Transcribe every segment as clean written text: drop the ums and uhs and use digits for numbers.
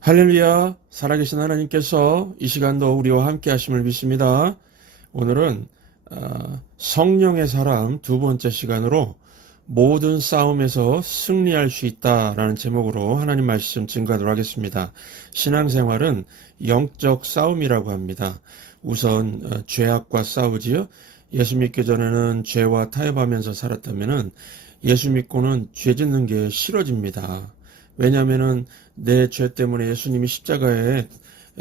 할렐루야, 살아계신 하나님께서 이 시간도 우리와 함께 하심을 믿습니다. 오늘은 성령의 사람 두 번째 시간으로 모든 싸움에서 승리할 수 있다라는 제목으로 하나님 말씀 증거하도록 하겠습니다. 신앙생활은 영적 싸움이라고 합니다. 우선 죄악과 싸우지요. 예수 믿기 전에는 죄와 타협하면서 살았다면 예수 믿고는 죄 짓는 게 싫어집니다. 왜냐하면 내 죄 때문에 예수님이 십자가에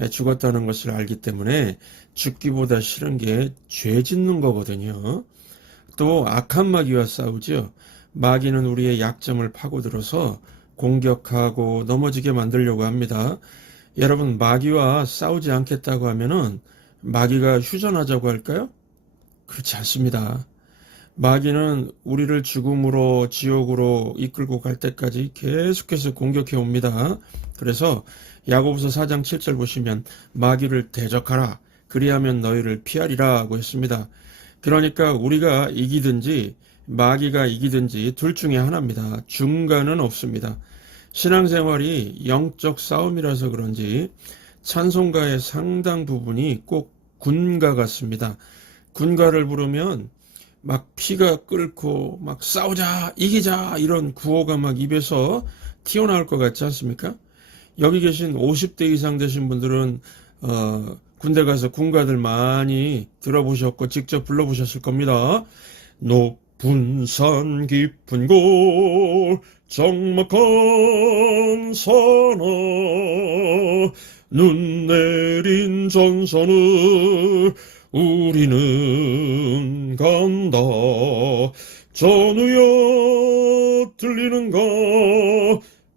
죽었다는 것을 알기 때문에 죽기보다 싫은 게 죄 짓는 거거든요. 또 악한 마귀와 싸우죠. 마귀는 우리의 약점을 파고들어서 공격하고 넘어지게 만들려고 합니다. 여러분, 마귀와 싸우지 않겠다고 하면은 마귀가 휴전하자고 할까요? 그렇지 않습니다. 마귀는 우리를 죽음으로 지옥으로 이끌고 갈 때까지 계속해서 공격해 옵니다. 그래서 야고보서 4장 7절 보시면 마귀를 대적하라 그리하면 너희를 피하리라고 했습니다. 그러니까 우리가 이기든지 마귀가 이기든지 둘 중에 하나입니다. 중간은 없습니다. 신앙생활이 영적 싸움이라서 그런지 찬송가의 상당 부분이 꼭 군가 같습니다. 군가를 부르면 막 피가 끓고 막 싸우자 이기자 이런 구호가 막 입에서 튀어나올 것 같지 않습니까? 여기 계신 50대 이상 되신 분들은 군대 가서 군가들 많이 들어보셨고 직접 불러보셨을 겁니다. 높은 산 깊은 곳 적막한 산하 눈 내린 전선을 우리는 간다. 전우여 들리는가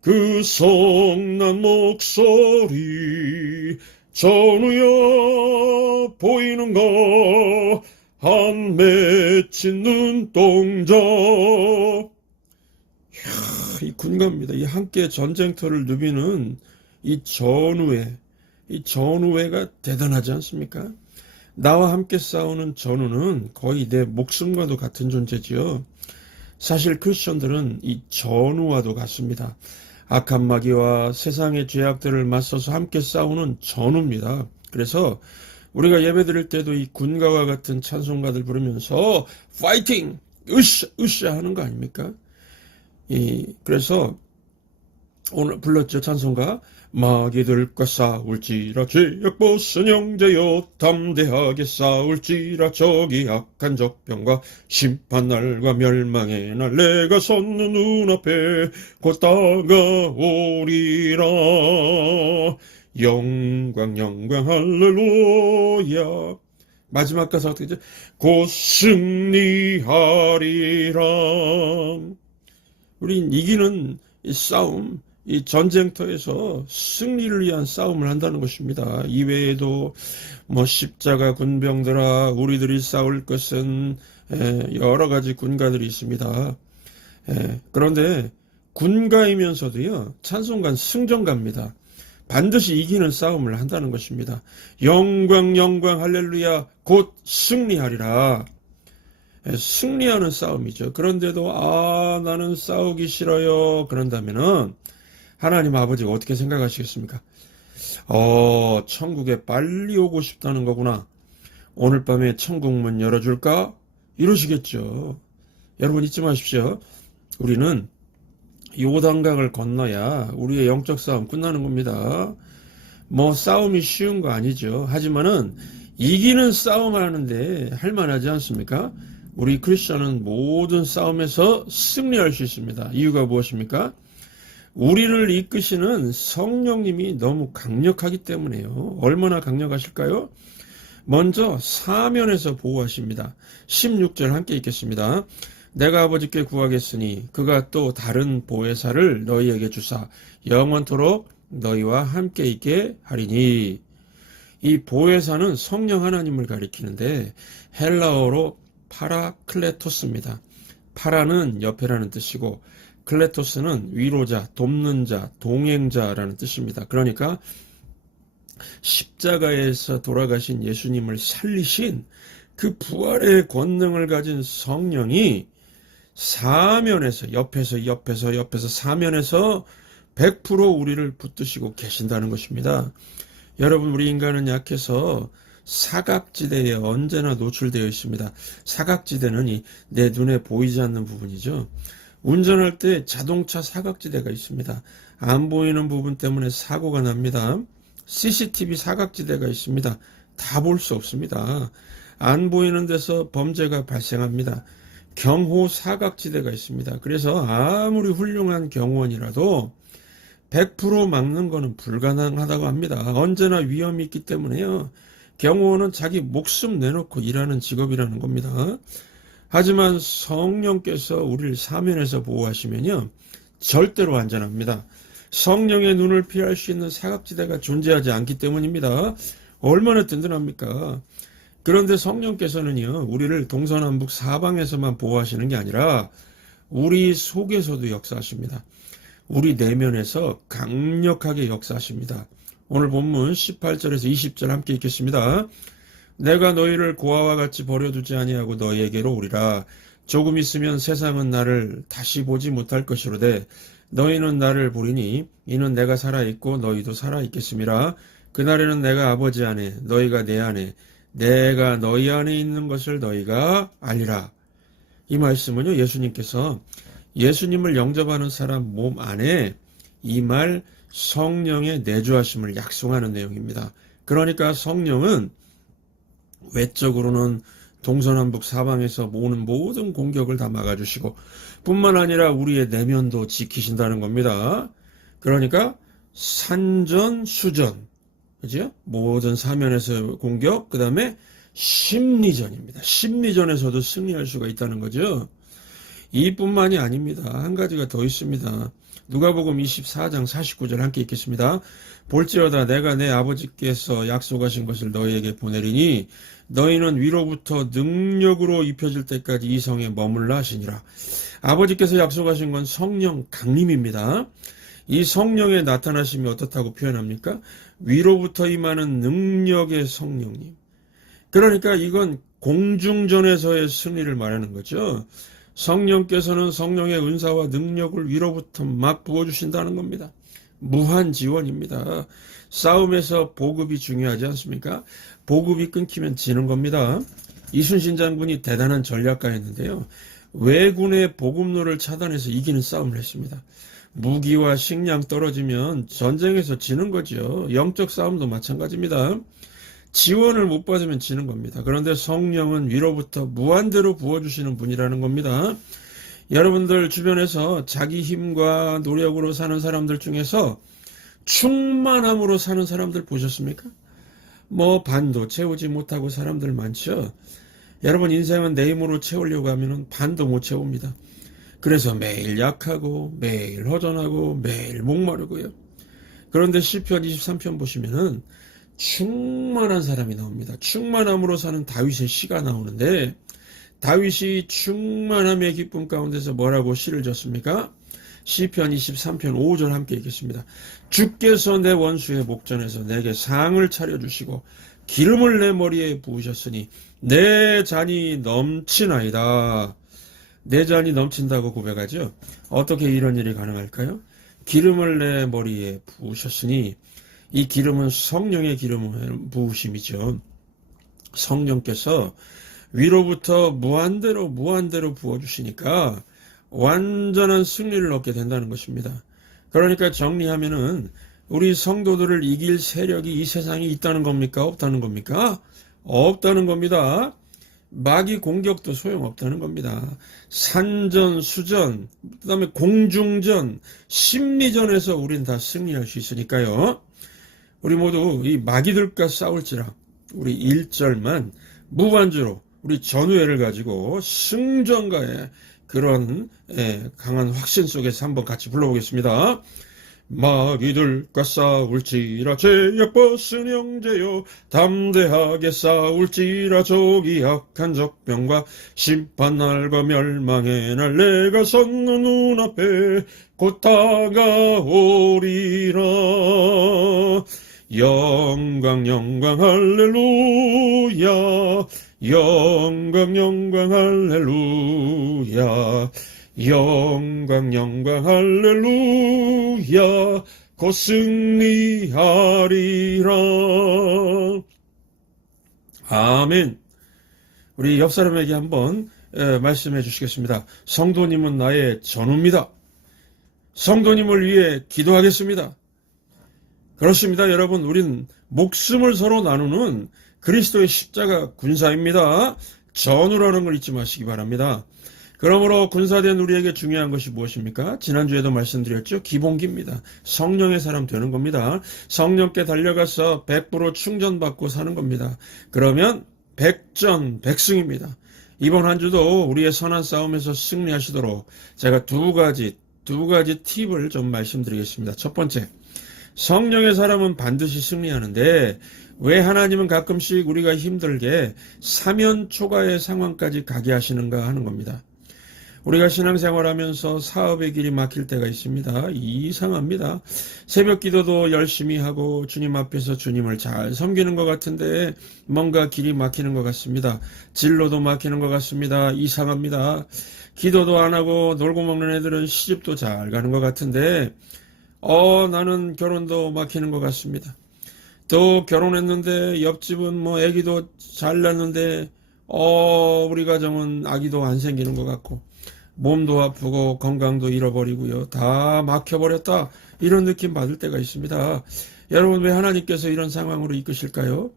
그 성난 목소리. 전우여 보이는가 한 맺힌 눈동자. 이 군가입니다. 이 함께 전쟁터를 누비는 이 전우회가 대단하지 않습니까? 나와 함께 싸우는 전우는 거의 내 목숨과도 같은 존재지요. 사실 크리스천들은 이 전우와도 같습니다. 악한 마귀와 세상의 죄악들을 맞서서 함께 싸우는 전우입니다. 그래서 우리가 예배드릴 때도 이 군가와 같은 찬송가들 부르면서 파이팅! 으쌰! 으쌰! 하는 거 아닙니까? 그래서 오늘 불렀죠, 찬송가. 마귀들과 싸울지라 죄악 벗은 형제여 담대하게 싸울지라 저기 악한 적병과 심판날과 멸망의 날 내가 섰는 눈앞에 곧 다가오리라. 영광 영광 할렐루야. 마지막 가사 어떻게 되죠? 곧 승리하리라. 우린 이기는 이 싸움, 이 전쟁터에서 승리를 위한 싸움을 한다는 것입니다. 이외에도 뭐 십자가 군병들아 우리들이 싸울 것은 여러 가지 군가들이 있습니다. 그런데 군가이면서도요 찬송가는 승전가입니다. 반드시 이기는 싸움을 한다는 것입니다. 영광 영광 할렐루야 곧 승리하리라. 승리하는 싸움이죠. 그런데도 나는 싸우기 싫어요 그런다면은 하나님 아버지가 어떻게 생각하시겠습니까? 천국에 빨리 오고 싶다는 거구나. 오늘 밤에 천국 문 열어줄까? 이러시겠죠. 여러분 잊지 마십시오. 우리는 요단강을 건너야 우리의 영적 싸움 끝나는 겁니다. 뭐 싸움이 쉬운 거 아니죠. 하지만은 이기는 싸움을 하는데 할만하지 않습니까? 우리 크리스천은 모든 싸움에서 승리할 수 있습니다. 이유가 무엇입니까? 우리를 이끄시는 성령님이 너무 강력하기 때문에요. 얼마나 강력하실까요? 먼저 사면에서 보호하십니다. 16절 함께 읽겠습니다. 내가 아버지께 구하겠으니 그가 또 다른 보혜사를 너희에게 주사 영원토록 너희와 함께 있게 하리니. 이 보혜사는 성령 하나님을 가리키는데 헬라어로 파라클레토스입니다. 파라는 옆에라는 뜻이고 클레토스는 위로자, 돕는 자, 동행자라는 뜻입니다. 그러니까 십자가에서 돌아가신 예수님을 살리신 그 부활의 권능을 가진 성령이 사면에서 옆에서 사면에서 100% 우리를 붙드시고 계신다는 것입니다. 여러분, 우리 인간은 약해서 사각지대에 언제나 노출되어 있습니다. 사각지대는 내 눈에 보이지 않는 부분이죠. 운전할 때 자동차 사각지대가 있습니다. 안 보이는 부분 때문에 사고가 납니다. CCTV 사각지대가 있습니다. 다 볼 수 없습니다. 안 보이는 데서 범죄가 발생합니다. 경호 사각지대가 있습니다. 그래서 아무리 훌륭한 경호원이라도 100% 막는 것은 불가능하다고 합니다. 언제나 위험이 있기 때문에요. 경호원은 자기 목숨 내놓고 일하는 직업이라는 겁니다. 하지만 성령께서 우리를 사면에서 보호하시면요, 절대로 안전합니다. 성령의 눈을 피할 수 있는 사각지대가 존재하지 않기 때문입니다. 얼마나 든든합니까? 그런데 성령께서는요, 우리를 동서남북 사방에서만 보호하시는 게 아니라 우리 속에서도 역사하십니다. 우리 내면에서 강력하게 역사하십니다. 오늘 본문 18절에서 20절 함께 읽겠습니다. 내가 너희를 고아와 같이 버려두지 아니하고 너희에게로 오리라. 조금 있으면 세상은 나를 다시 보지 못할 것이로되 너희는 나를 보리니 이는 내가 살아있고 너희도 살아있겠음이라. 그날에는 내가 아버지 안에 너희가 내 안에 내가 너희 안에 있는 것을 너희가 알리라. 이 말씀은요, 예수님께서 예수님을 영접하는 사람 몸 안에 이 말 성령의 내주하심을 약속하는 내용입니다. 그러니까 성령은 외적으로는 동서남북 사방에서 오는 모든 공격을 다 막아주시고 뿐만 아니라 우리의 내면도 지키신다는 겁니다. 그러니까 산전, 수전, 그죠? 모든 사면에서 공격, 그 다음에 심리전입니다. 심리전에서도 승리할 수가 있다는 거죠. 이뿐만이 아닙니다. 한 가지가 더 있습니다. 누가복음 24장 49절 함께 읽겠습니다. 볼지어다 내가 내 아버지께서 약속하신 것을 너희에게 보내리니 너희는 위로부터 능력으로 입혀질 때까지 이 성에 머물라 하시니라. 아버지께서 약속하신 건 성령 강림입니다. 이 성령의 나타나심이 어떻다고 표현합니까? 위로부터 임하는 능력의 성령님. 그러니까 이건 공중전에서의 승리를 말하는 거죠. 성령께서는 성령의 은사와 능력을 위로부터 막 부어주신다는 겁니다. 무한 지원입니다. 싸움에서 보급이 중요하지 않습니까? 보급이 끊기면 지는 겁니다. 이순신 장군이 대단한 전략가였는데요. 왜군의 보급로를 차단해서 이기는 싸움을 했습니다. 무기와 식량 떨어지면 전쟁에서 지는 거죠. 영적 싸움도 마찬가지입니다. 지원을 못 받으면 지는 겁니다. 그런데 성령은 위로부터 무한대로 부어주시는 분이라는 겁니다. 여러분들 주변에서 자기 힘과 노력으로 사는 사람들 중에서 충만함으로 사는 사람들 보셨습니까? 반도 채우지 못하고 사람들 많죠. 여러분 인생은 내 힘으로 채우려고 하면 반도 못 채웁니다. 그래서 매일 약하고 매일 허전하고 매일 목마르고요. 그런데 시편 23편 보시면은 충만한 사람이 나옵니다. 충만함으로 사는 다윗의 시가 나오는데 다윗이 충만함의 기쁨 가운데서 뭐라고 시를 졌습니까? 시편 23편 5절 함께 읽겠습니다. 주께서 내 원수의 목전에서 내게 상을 차려주시고 기름을 내 머리에 부으셨으니 내 잔이 넘치나이다. 내 잔이 넘친다고 고백하죠. 어떻게 이런 일이 가능할까요? 기름을 내 머리에 부으셨으니 이 기름은 성령의 기름 부으심이죠. 성령께서 위로부터 무한대로 부어주시니까 완전한 승리를 얻게 된다는 것입니다. 그러니까 정리하면은 우리 성도들을 이길 세력이 이 세상에 있다는 겁니까? 없다는 겁니까? 없다는 겁니다. 마귀 공격도 소용없다는 겁니다. 산전, 수전, 그 다음에 공중전, 심리전에서 우린 다 승리할 수 있으니까요. 우리 모두 이 마귀들과 싸울지라 우리 1절만 무반주로 우리 전우회를 가지고 승전가의 그런 강한 확신 속에서 한번 같이 불러보겠습니다. 마귀들과 싸울지라 죄악 벗은 형제여 담대하게 싸울지라 적이 악한 적병과 심판날과 멸망의 날 내가 섰는 눈앞에 곧 다가오리라. 영광 할렐루야 영광 할렐루야 영광 영광 할렐루야 곧 승리하리라. 아멘. 우리 옆 사람에게 한번 말씀해 주시겠습니다. 성도님은 나의 전우입니다. 성도님을 위해 기도하겠습니다. 그렇습니다. 여러분, 우린 목숨을 서로 나누는 그리스도의 십자가 군사입니다. 전우라는 걸 잊지 마시기 바랍니다. 그러므로 군사된 우리에게 중요한 것이 무엇입니까? 지난주에도 말씀드렸죠. 기본기입니다. 성령의 사람 되는 겁니다. 성령께 달려가서 100% 충전받고 사는 겁니다. 그러면 백전백승입니다. 이번 한 주도 우리의 선한 싸움에서 승리하시도록 제가 두 가지 팁을 좀 말씀드리겠습니다. 첫 번째, 성령의 사람은 반드시 승리하는데 왜 하나님은 가끔씩 우리가 힘들게 사면 초과의 상황까지 가게 하시는가 하는 겁니다. 우리가 신앙생활하면서 사업의 길이 막힐 때가 있습니다. 이상합니다. 새벽 기도도 열심히 하고 주님 앞에서 주님을 잘 섬기는 것 같은데 뭔가 길이 막히는 것 같습니다. 진로도 막히는 것 같습니다. 이상합니다. 기도도 안 하고 놀고 먹는 애들은 시집도 잘 가는 것 같은데 나는 결혼도 막히는 것 같습니다. 또 결혼했는데 옆집은 뭐 아기도 잘 낳는데 우리 가정은 아기도 안 생기는 것 같고 몸도 아프고 건강도 잃어버리고요. 다 막혀버렸다. 이런 느낌 받을 때가 있습니다. 여러분, 왜 하나님께서 이런 상황으로 이끄실까요?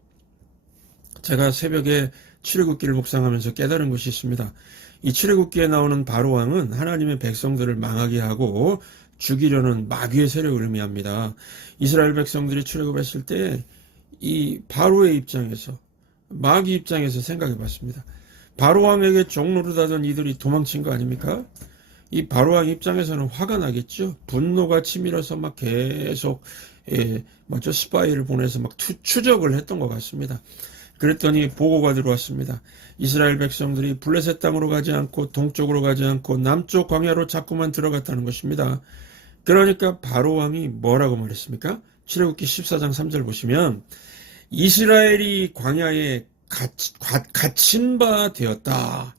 제가 새벽에 출애굽기를 묵상하면서 깨달은 것이 있습니다. 이 출애굽기에 나오는 바로왕은 하나님의 백성들을 망하게 하고 죽이려는 마귀의 세력을 의미합니다. 이스라엘 백성들이 출애굽했을 때 이 바로의 입장에서, 마귀 입장에서 생각해 봤습니다. 바로왕에게 종노릇하던 이들이 도망친 거 아닙니까? 이 바로왕 입장에서는 화가 나겠죠. 분노가 치밀어서 막 계속 스파이를 보내서 막 추적을 했던 것 같습니다. 그랬더니 보고가 들어왔습니다. 이스라엘 백성들이 블레셋 땅으로 가지 않고 동쪽으로 가지 않고 남쪽 광야로 자꾸만 들어갔다는 것입니다. 그러니까 바로왕이 뭐라고 말했습니까? 출애굽기 14장 3절 보시면 이스라엘이 광야에 갇힌 바 되었다.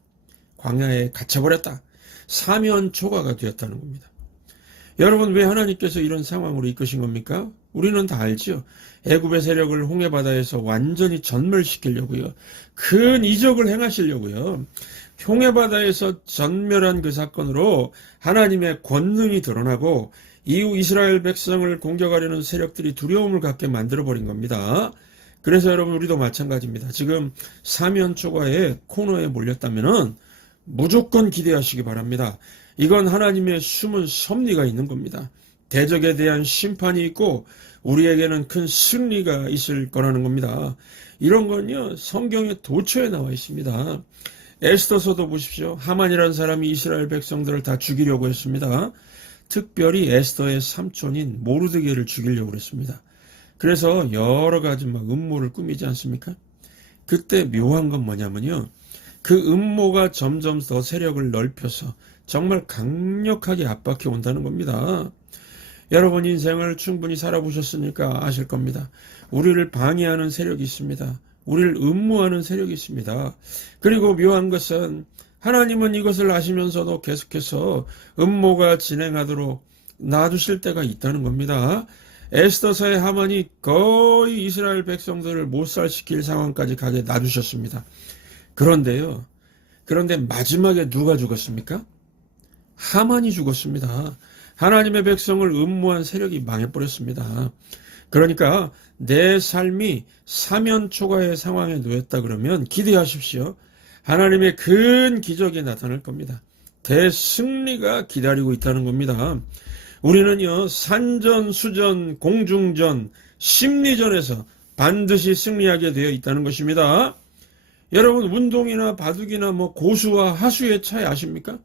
광야에 갇혀버렸다. 사면 초과가 되었다는 겁니다. 여러분, 왜 하나님께서 이런 상황으로 이끄신 겁니까? 우리는 다 알지요. 애굽의 세력을 홍해바다에서 완전히 전멸시키려고요. 큰 이적을 행하시려고요. 홍해바다에서 전멸한 그 사건으로 하나님의 권능이 드러나고 이후 이스라엘 백성을 공격하려는 세력들이 두려움을 갖게 만들어버린 겁니다. 그래서 여러분, 우리도 마찬가지입니다. 지금 사면 초과의 코너에 몰렸다면은 무조건 기대하시기 바랍니다. 이건 하나님의 숨은 섭리가 있는 겁니다. 대적에 대한 심판이 있고 우리에게는 큰 승리가 있을 거라는 겁니다. 이런 건요, 성경의 도처에 나와 있습니다. 에스더서도 보십시오. 하만이라는 사람이 이스라엘 백성들을 다 죽이려고 했습니다. 특별히 에스더의 삼촌인 모르드게를 죽이려고 했습니다. 그래서 여러 가지 막 음모를 꾸미지 않습니까? 그때 묘한 건 뭐냐면요, 그 음모가 점점 더 세력을 넓혀서 정말 강력하게 압박해 온다는 겁니다. 여러분, 인생을 충분히 살아보셨으니까 아실 겁니다. 우리를 방해하는 세력이 있습니다. 우리를 음모하는 세력이 있습니다. 그리고 묘한 것은 하나님은 이것을 아시면서도 계속해서 음모가 진행하도록 놔두실 때가 있다는 겁니다. 에스더서의 하만이 거의 이스라엘 백성들을 못살시킬 상황까지 가게 놔두셨습니다. 그런데 마지막에 누가 죽었습니까? 하만이 죽었습니다. 하나님의 백성을 음모한 세력이 망해버렸습니다. 그러니까 내 삶이 사면 초과의 상황에 놓였다 그러면 기대하십시오. 하나님의 큰 기적이 나타날 겁니다. 대승리가 기다리고 있다는 겁니다. 우리는요, 산전, 수전, 공중전, 심리전에서 반드시 승리하게 되어 있다는 것입니다. 여러분, 운동이나 바둑이나 고수와 하수의 차이 아십니까?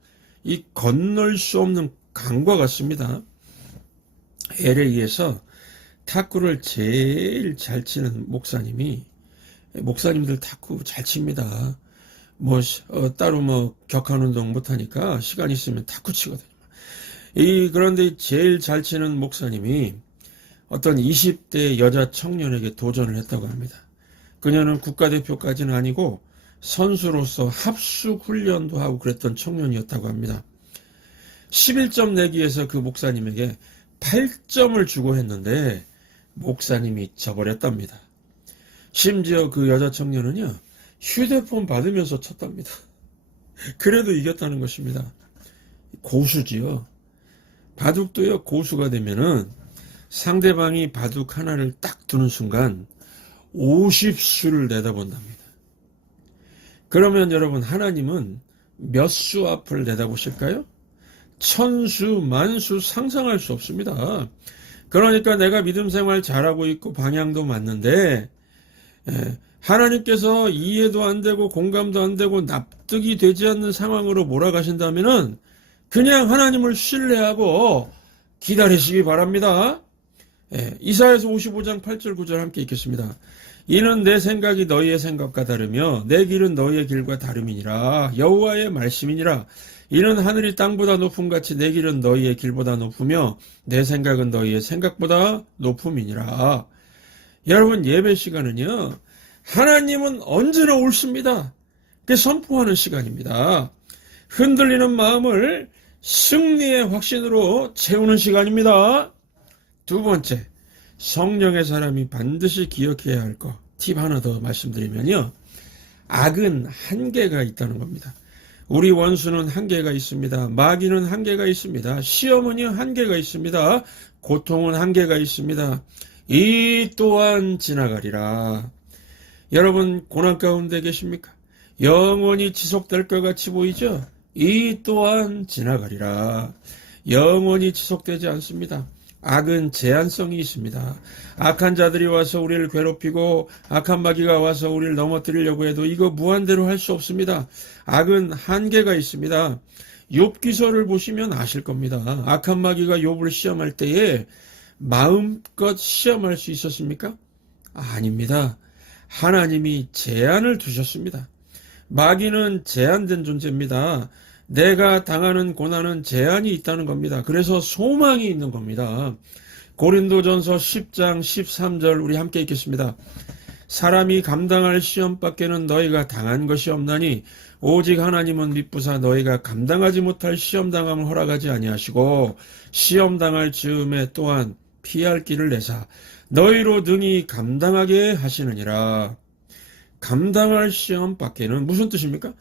이 건널 수 없는 강과 같습니다. LA에서 탁구를 제일 잘 치는 목사님들 탁구 잘 칩니다. 따로 격한 운동 못하니까 시간 있으면 탁구 치거든요. 그런데 제일 잘 치는 목사님이 어떤 20대 여자 청년에게 도전을 했다고 합니다. 그녀는 국가대표까지는 아니고 선수로서 합숙 훈련도 하고 그랬던 청년이었다고 합니다. 11점 내기 위해서 그 목사님에게 8점을 주고 했는데 목사님이 져버렸답니다. 심지어 그 여자 청년은요, 휴대폰 받으면서 쳤답니다. 그래도 이겼다는 것입니다. 고수지요. 바둑도요, 고수가 되면은 상대방이 바둑 하나를 딱 두는 순간 50수를 내다본답니다. 그러면 여러분, 하나님은 몇 수 앞을 내다보실까요? 천수, 만수 상상할 수 없습니다. 그러니까 내가 믿음 생활 잘하고 있고 방향도 맞는데 하나님께서 이해도 안 되고 공감도 안 되고 납득이 되지 않는 상황으로 몰아가신다면은 그냥 하나님을 신뢰하고 기다리시기 바랍니다. 이사야서 55장 8절 9절 함께 읽겠습니다. 이는 내 생각이 너희의 생각과 다르며 내 길은 너희의 길과 다름이니라. 여호와의 말씀이니라. 이는 하늘이 땅보다 높음같이 내 길은 너희의 길보다 높으며 내 생각은 너희의 생각보다 높음이니라. 여러분, 예배 시간은요, 하나님은 언제나 옳습니다. 그게 선포하는 시간입니다. 흔들리는 마음을 승리의 확신으로 채우는 시간입니다. 두 번째, 성령의 사람이 반드시 기억해야 할 것, 팁 하나 더 말씀드리면요, 악은 한계가 있다는 겁니다. 우리 원수는 한계가 있습니다. 마귀는 한계가 있습니다. 시험은요, 한계가 있습니다. 고통은 한계가 있습니다. 이 또한 지나가리라. 여러분, 고난 가운데 계십니까? 영원히 지속될 것 같이 보이죠? 이 또한 지나가리라. 영원히 지속되지 않습니다. 악은 제한성이 있습니다. 악한 자들이 와서 우리를 괴롭히고 악한 마귀가 와서 우리를 넘어뜨리려고 해도 이거 무한대로 할 수 없습니다. 악은 한계가 있습니다. 욥기서를 보시면 아실 겁니다. 악한 마귀가 욥을 시험할 때에 마음껏 시험할 수 있었습니까? 아닙니다. 하나님이 제한을 두셨습니다. 마귀는 제한된 존재입니다. 내가 당하는 고난은 제한이 있다는 겁니다. 그래서 소망이 있는 겁니다. 고린도전서 10장 13절 우리 함께 읽겠습니다. 사람이 감당할 시험밖에는 너희가 당한 것이 없나니 오직 하나님은 미쁘사 너희가 감당하지 못할 시험당함을 허락하지 아니하시고 시험당할 즈음에 또한 피할 길을 내사 너희로 능히 감당하게 하시느니라. 감당할 시험밖에는 무슨 뜻입니까?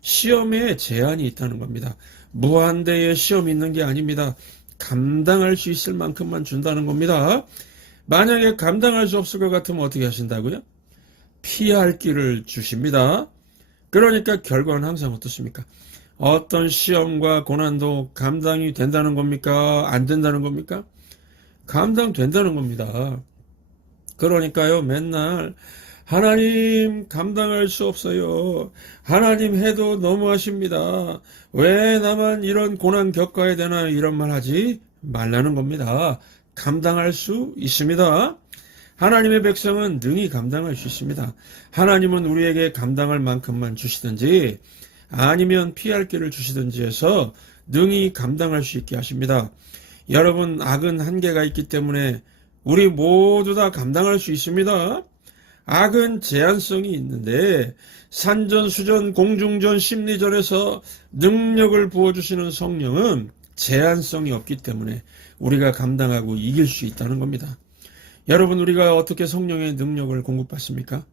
시험에 제한이 있다는 겁니다. 무한대의 시험이 있는 게 아닙니다. 감당할 수 있을 만큼만 준다는 겁니다. 만약에 감당할 수 없을 것 같으면 어떻게 하신다고요? 피할 길을 주십니다. 그러니까 결과는 항상 어떻습니까? 어떤 시험과 고난도 감당이 된다는 겁니까? 안 된다는 겁니까? 감당된다는 겁니다. 그러니까요, 맨날 하나님 감당할 수 없어요. 하나님 해도 너무하십니다. 왜 나만 이런 고난 겪어야 되나 이런 말 하지 말라는 겁니다. 감당할 수 있습니다. 하나님의 백성은 능히 감당할 수 있습니다. 하나님은 우리에게 감당할 만큼만 주시든지 아니면 피할 길을 주시든지 해서 능히 감당할 수 있게 하십니다. 여러분, 악은 한계가 있기 때문에 우리 모두 다 감당할 수 있습니다. 악은 제한성이 있는데 산전수전 공중전 심리전에서 능력을 부어주시는 성령은 제한성이 없기 때문에 우리가 감당하고 이길 수 있다는 겁니다. 여러분, 우리가 어떻게 성령의 능력을 공급받습니까?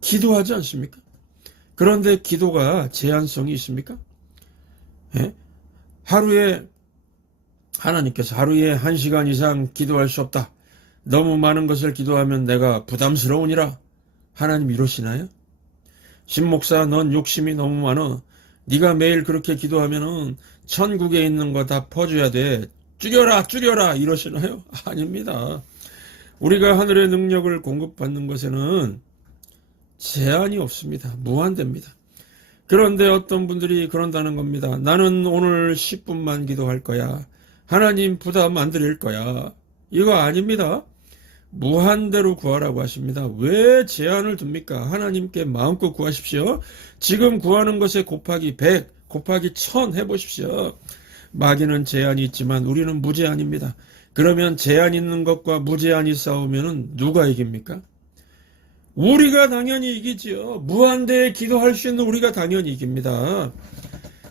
기도하지 않습니까? 그런데 기도가 제한성이 있습니까? 하나님께서 하루에 1시간 이상 기도할 수 없다. 너무 많은 것을 기도하면 내가 부담스러우니라. 하나님 이러시나요? 신목사, 넌 욕심이 너무 많아. 네가 매일 그렇게 기도하면은 천국에 있는 거 다 퍼줘야 돼. 죽여라 이러시나요? 아닙니다. 우리가 하늘의 능력을 공급받는 것에는 제한이 없습니다. 무한대입니다. 그런데 어떤 분들이 그런다는 겁니다. 나는 오늘 10분만 기도할 거야. 하나님 부담 안 드릴 거야. 이거 아닙니다. 무한대로 구하라고 하십니다. 왜 제한을 둡니까? 하나님께 마음껏 구하십시오. 지금 구하는 것에 곱하기 100, 곱하기 1000 해보십시오. 마귀는 제한이 있지만 우리는 무제한입니다. 그러면 제한 있는 것과 무제한이 싸우면 누가 이깁니까? 우리가 당연히 이기지요. 무한대에 기도할 수 있는 우리가 당연히 이깁니다.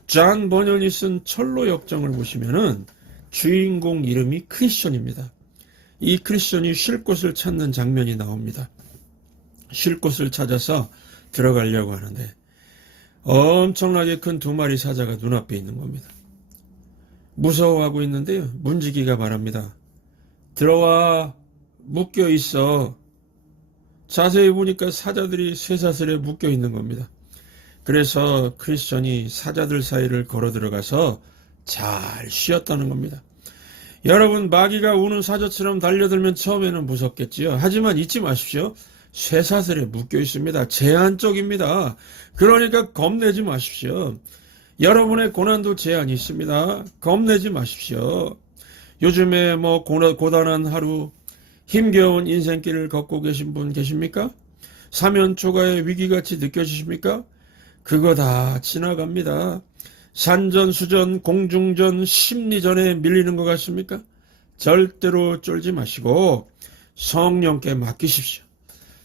존 버년이 쓴 철로 역정을 보시면은 주인공 이름이 크리스천입니다. 이 크리스천이 쉴 곳을 찾는 장면이 나옵니다. 쉴 곳을 찾아서 들어가려고 하는데 엄청나게 큰 2마리 사자가 눈앞에 있는 겁니다. 무서워하고 있는데요. 문지기가 말합니다. 들어와, 묶여 있어. 자세히 보니까 사자들이 쇠사슬에 묶여 있는 겁니다. 그래서 크리스천이 사자들 사이를 걸어 들어가서 잘 쉬었다는 겁니다. 여러분, 마귀가 우는 사자처럼 달려들면 처음에는 무섭겠지요. 하지만 잊지 마십시오. 쇠사슬에 묶여 있습니다. 제한적입니다. 그러니까 겁내지 마십시오. 여러분의 고난도 제한이 있습니다. 겁내지 마십시오. 요즘에 고단한 하루, 힘겨운 인생길을 걷고 계신 분 계십니까? 사면초가의 위기같이 느껴지십니까? 그거 다 지나갑니다. 산전수전, 공중전, 심리전에 밀리는 것 같습니까? 절대로 쫄지 마시고 성령께 맡기십시오.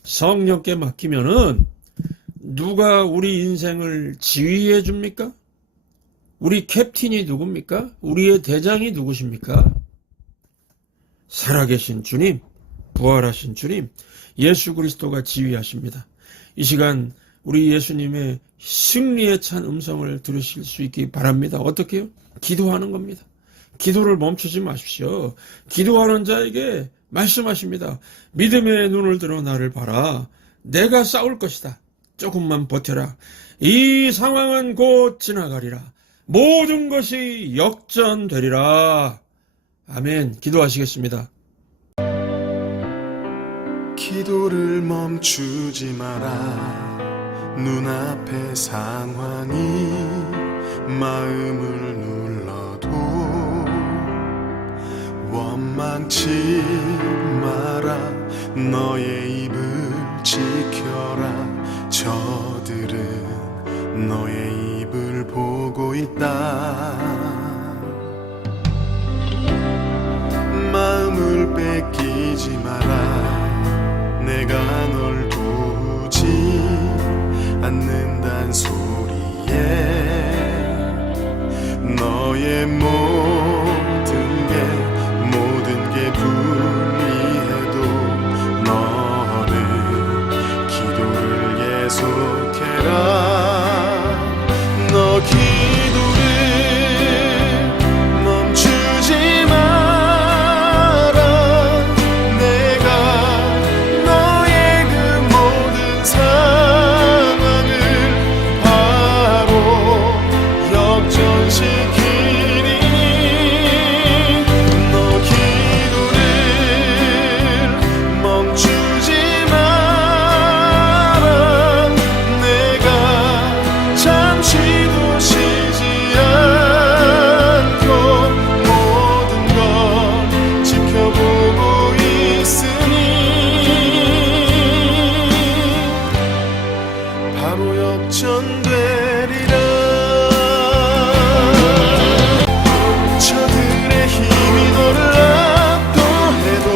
성령께 맡기면은 누가 우리 인생을 지휘해 줍니까? 우리 캡틴이 누굽니까? 우리의 대장이 누구십니까? 살아계신 주님, 부활하신 주님, 예수 그리스도가 지휘하십니다. 이 시간 우리 예수님의 승리에 찬 음성을 들으실 수 있기 바랍니다. 어떻게 해요? 기도하는 겁니다. 기도를 멈추지 마십시오. 기도하는 자에게 말씀하십니다. 믿음의 눈을 들어 나를 봐라. 내가 싸울 것이다. 조금만 버텨라. 이 상황은 곧 지나가리라. 모든 것이 역전되리라. 아멘. 기도하시겠습니다. 기도를 멈추지 마라. 눈앞의 상황이 마음을 눌러도 원망치 마라. 너의 입을 지켜라. 저들은 너의 입을 보고 있다. 마음을 뺏기지 마라. 내가 널 도우지 않는단 소리에 너의 모든 게 불리해도 너는 기도를 계속해라. 너 기도를 멈추지 마라. 내가 너의 그 모든 상황을 바로 역전시키니 너 기도를 멈추지 마라. 내가 잠시도 쉬지 않고 모든 걸 지켜보고 있으니 바로 역전되리라. 저들의 힘이 너를 압도해도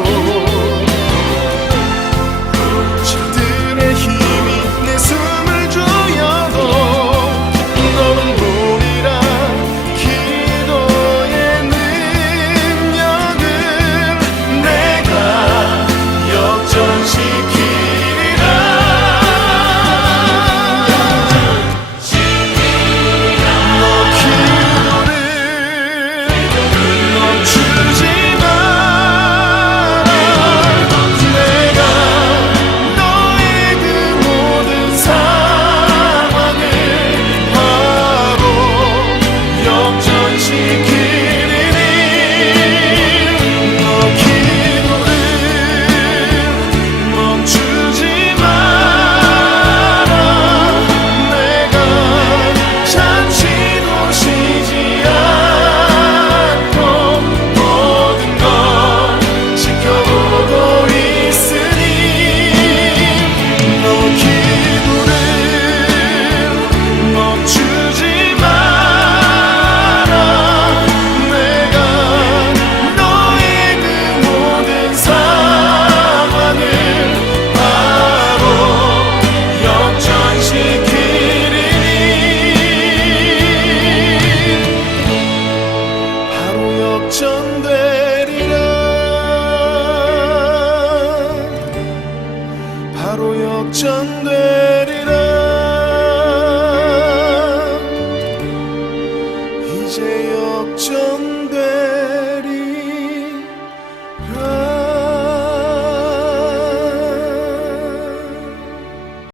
역전되리라. 이제 역전되리라.